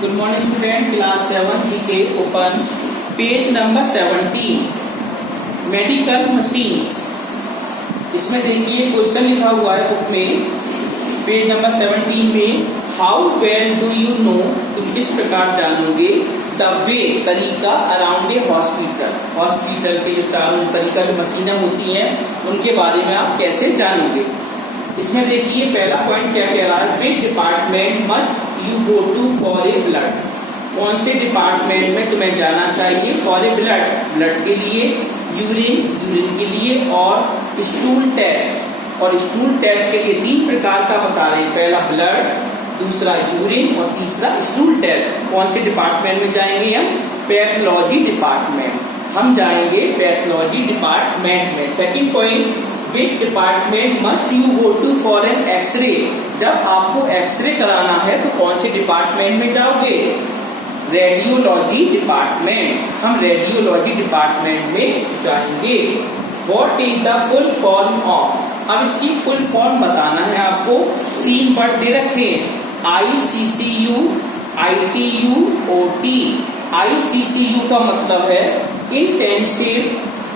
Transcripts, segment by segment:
Good morning student, class 7 GK open, page number 17, medical machines. इसमें देखिए question लिखा हुआ है बुक में, पेज नंबर 17 में, how well do you know, तुम किस प्रकार जानोगे, द वे, तरीका, अराउंड ए हॉस्पिटल, हॉस्पिटल के जो चारों तरीका जो मशीनें होती हैं उनके बारे में आप कैसे जानोगे। इसमें देखिए पहला पॉइंट क्या कह रहा है, which department must you go to for a blood, कौन से डिपार्टमेंट में तुम्हें जाना चाहिए फॉर ए ब्लड, ब्लड के लिए, यूरिन, यूरिन के लिए, और स्टूल टेस्ट, और स्टूल टेस्ट के लिए 3 प्रकार का बता रहे हैं, पहला ब्लड, दूसरा यूरिन और तीसरा स्टूल टेस्ट। कौन से डिपार्टमेंट में जाएंगे हम, पैथोलॉजी डिपार्टमेंट, हम जाएंगे पैथोलॉजी डिपार्टमेंट में। Second point, which department must you go to for an x-ray, जब आपको एक्सरे कराना है तो कौन से डिपार्टमेंट में जाओगे, रेडियोलॉजी डिपार्टमेंट, हम रेडियोलॉजी डिपार्टमेंट में जाएंगे। What is the full form of, अब इसकी फुल फॉर्म बताना है आपको, 3 वर्ड दे रखे हैं, ICCU, ITU, OT। ICCU का मतलब है intensive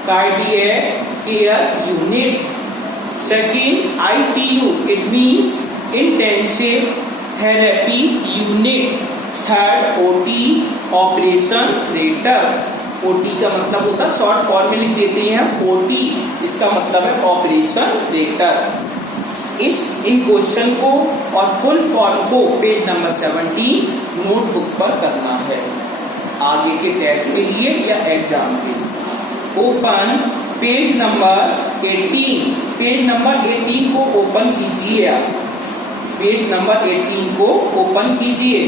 cardiac care unit. Second, ITU, it means intensive therapy unit. Third, OT, operation theatre. OT का मतलब होता है, शॉर्ट फॉर्म में लिख देते हैं OT, इसका मतलब है ऑपरेशन थिएटर। इन क्वेश्चन को और फुल फॉर्म को पेज नंबर 17 नोटबुक पर करना है आगे के टेस्ट के लिए या एग्जाम के लिए। Open page number 18, page number 18 को ओपन कीजिए आप, पेज नंबर 18 को ओपन कीजिए।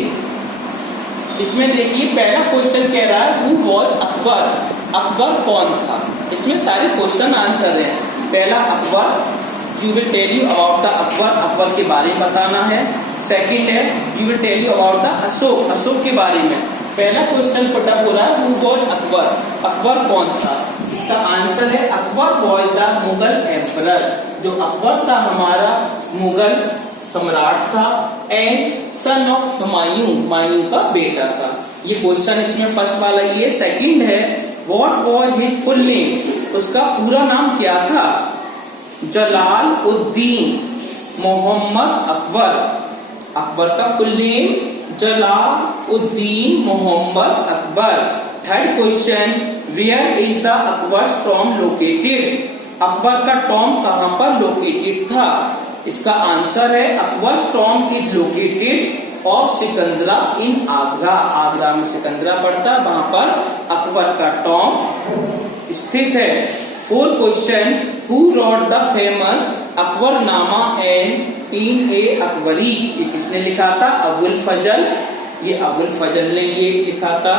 इसमें देखिए पहला क्वेश्चन कह रहा है, हु वॉज अकबर, अकबर कौन था। इसमें सारे क्वेश्चन आंसर हैं। पहला Akbar, you will tell you about the Akbar, Akbar के बारे में बताना है। सेकंड है, you will tell you about the Ashok, Ashok के बारे में। पहला क्वेश्चन पुटअप हो रहा है, हु वॉज अकबर, अकबर कौन था। इसका आंसर है, Akbar was the Mughal emperor, जो अकबर था हमारा मुगल सम्राट था, and son of Humayun, Humayun का बेटा था। ये क्वेश्चन इसमें फर्स्ट वाला ये। सेकंड है, what was his full name, उसका पूरा नाम क्या था, जलाल उद्दीन मोहम्मद अकबर, अकबर का full name Jalal Uddin Mohammad Akbar. Third question, where is the Akbar tomb located, Akbar का टॉम कहां पर लोकेटेड था। इसका आंसर है, Akbar tomb is located of Sikandra in Agra, Agra में सिकंदरा पड़ता, वहां पर अकबर का टॉम स्थित है। Fourth question, who wrote the famous Akbarnama and Ain-i-Akbari, ये किसने लिखा था, अबुल फजल, ये अबुल फजल ने ये लिखा था।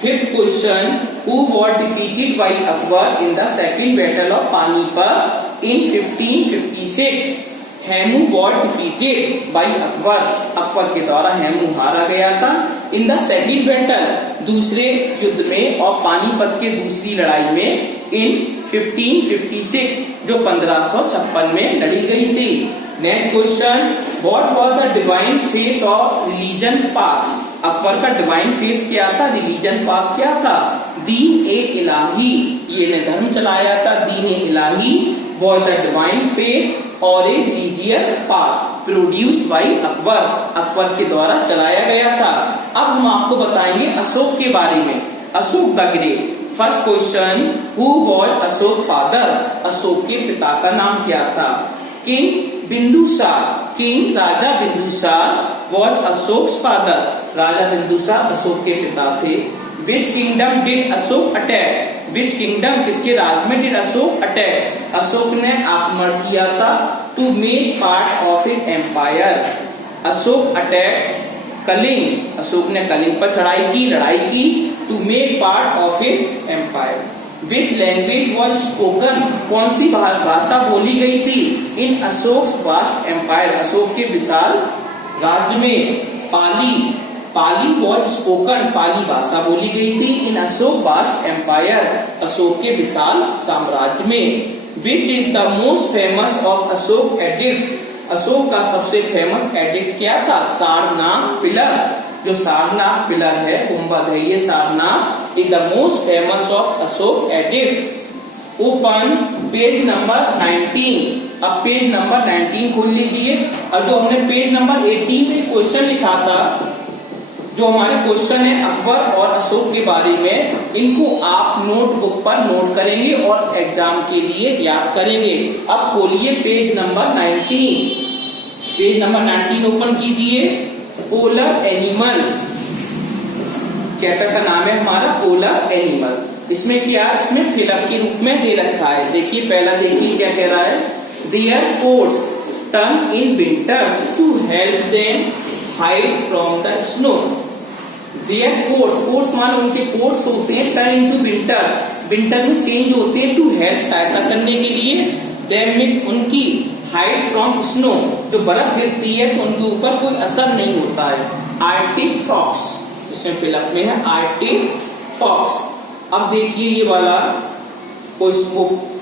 Fifth question, who was defeated by Akbar in the second battle of Panipat in 1556, Hemu was defeated by Akbar, Akbar के द्वारा हेमू हारा गया था। इन द सेकंड बैटल, दूसरे युद्ध में, और पानीपत के दूसरी लड़ाई में, इन 1556, जो 1556 में लड़ी गई थी। Next question, what was the divine faith of religion path, Akbar का डिवाइन फेथ क्या था, रिलीजन पाथ क्या था, दीन ए इलाही, ये ने धर्म चलाया था, दीन ए इलाही was the divine faith और a religious path produced by Akbar, Akbar के द्वारा चलाया गया था। अब हम आपको बताएंगे अशोक के बारे में, Ashoka the great. First question, who was Ashoka father, Ashoka के पिता का नाम क्या था, king Bindusara, king Raja Bindusara was Ashoka father, Raja Bindusara Ashoka के पिता थे। Which kingdom did Ashoka attack, which kingdom किसके राज में डिड अशोक अटैक, अशोक ने आक्रमण किया था, to make part of a empire, Ashok attack Kalinga, Ashok ने कलिंग पर चढ़ाई की, लड़ाई की, to make part of his empire. Which language was spoken, कौन सी भाषा बोली गई थी, in Ashok vast empire, Ashok के विशाल राज्य में, पाली, पाली वॉज स्पोकन, पाली भाषा बोली गई थी, in Ashok vast empire, Ashok के विशाल साम्राज्य में। Which is the most famous of Ashok addicts, Ashok का सबसे फेमस एडिक्ट क्या था, सारनाथ पिलर, जो सारनाथ पिलर है, गुम्बद है, ये Sarnath is the most famous of Ashok addicts. Open page number 19। अब पेज नंबर 19 खोल लीजिए। अब जो हमने पेज नंबर 18 में क्वेश्चन लिखा था, जो हमारे क्वेश्चन है अकबर और अशोक के बारे में, इनको आप नोटबुक पर नोट करेंगे और एग्जाम के लिए याद करेंगे। अब खोलिए page number 19। Page number 19 open कीजिए। पोलर एनिमल्स, चैप्टर का नाम है हमारा पोलर एनिमल्स। इसमें क्या, इसमें फिलअप के रूप में दे रखा है। देखिए पहला देखिए क्या कह रहा है, their coats turn in winters to help them hide from the snow. Their coats, coats मानो उनके कोट्स होते हैं, टर्न इनटू विंटर्स, विंटर में चेंज होते हैं, टू हेल्प सहायता करने के लिए, देम मीन्स उनकी, हाइड फ्रॉम स्नो जो बर्फ गिरती है तो उनके ऊपर कोई असर नहीं होता है। आर्टिक फॉक्स, इसमें फिलअप में है आर्टिक फॉक्स। अब देखिए ये वाला वो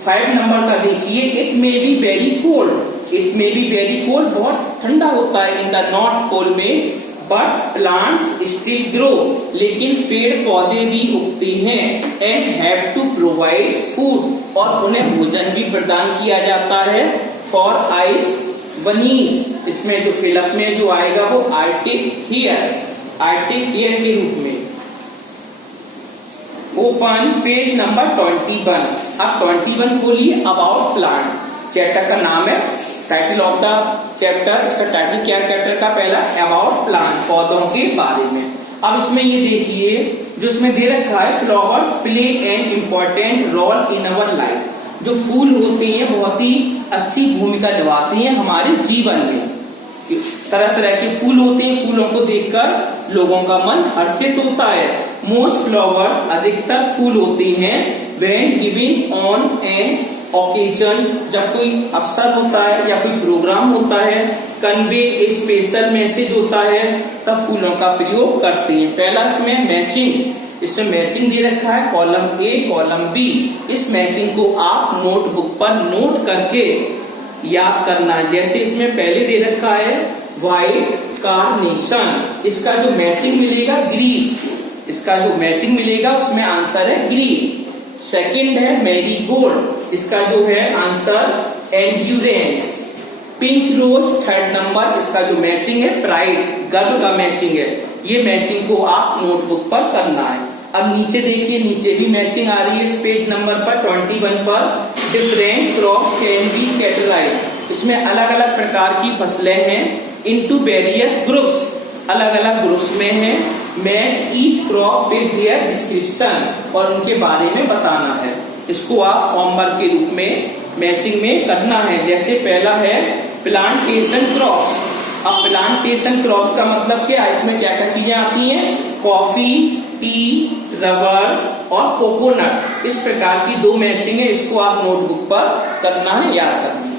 5 नंबर का देखिए, it may be very cold, it may be very cold, बहुत ठंडा होता है इन द नॉर्थ पोल में, बट प्लांट्स स्टिल ग्रो, लेकिन पेड़ पौधे भी उगते हैं, and have to provide food, और उन्हें भोजन भी प्रदान किया जाता है, फॉर आइस बनीज। इसमें जो फिलअप में जो आएगा वो आर्टिक हियर, आर्टिक हियर के रूप में। Open page number 21। अब 21 खोलिए। अबाउट प्लांट्स, चैप्टर का नाम है, टाइटल ऑफ द चैप्टर, इसका टाइटल क्या है चैप्टर का, पहला अबाउट प्लांट, पौधों के बारे में। अब इसमें ये देखिए जो इसमें दे रखा है, flowers play an important role in our life. जो फूल होते हैं बहुत ही अच्छी भूमिका निभाते हैं हमारे जीवन में। तरह तरह के फूल होते हैं, फूलों को देखकर लोगों का मन हर्षित होता है। मोस्ट फ्लावर्स, अधिकतर फूल होते हैं, when giving on an occasion, जब कोई अवसर होता है या कोई प्रोग्राम होता है, कन्वे ए स्पेशल मैसेज होता है, तब फूलों का प्रयोग करते हैं। पहला इसमें मैचिंग, इसमें मैचिंग दे रखा है, कॉलम ए कॉलम बी। इस मैचिंग को आप नोटबुक पर नोट करके याद करना है। जैसे इसमें पहले दे रखा है व्हाइट कार्नेशन, इसका जो मैचिंग मिलेगा ग्रीन, इसका जो मैचिंग मिलेगा उसमें आंसर है ग्रीन। सेकंड है मैरीगोल्ड, इसका जो है answer endurance. Pink rose third number, इसका जो मैचिंग है प्राइड, गर्व का मैचिंग है। ये मैचिंग को आप नोटबुक पर करना है। अब नीचे देखिए, नीचे भी मैचिंग आ रही है इस पेज नंबर पर 21 पर। Different crops can be categorised, इसमें अलग अलग प्रकार की फसलें हैं, इनटू वेरियस ग्रुप्स, अलग अलग ग्रुप्स में है। Match each crop with their description, और उनके बारे में बताना है। इसको आप होमवर्क के रूप में मैचिंग में करना है। जैसे पहला है प्लांटेशन क्रॉप्स। अब प्लांटेशन क्रॉप्स का मतलब क्या है, इसमें क्या क्या चीजें आती हैं, कॉफी, टी, रबर और कोकोनट। इस प्रकार की 2 मैचिंग है, इसको आप नोटबुक पर करना है, याद करना है।